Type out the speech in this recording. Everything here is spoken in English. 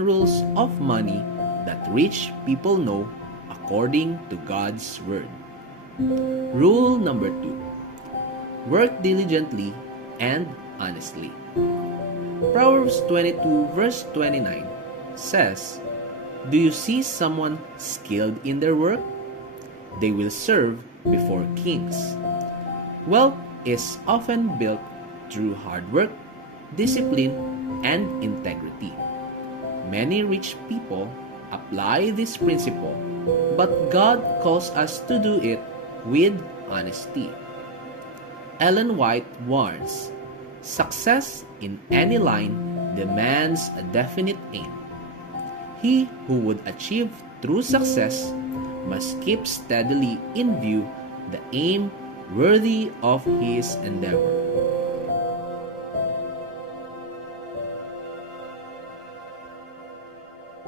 rules of money that rich people know according to God's Word. Rule number 2. Work diligently and honestly. Proverbs 22 verse 29 says, "Do you see someone skilled in their work? They will serve before kings." Wealth is often built through hard work, discipline, and integrity. Many rich people apply this principle, but God calls us to do it with honesty. Ellen White warns, "Success in any line demands a definite aim. He who would achieve true success must keep steadily in view the aim worthy of his endeavor."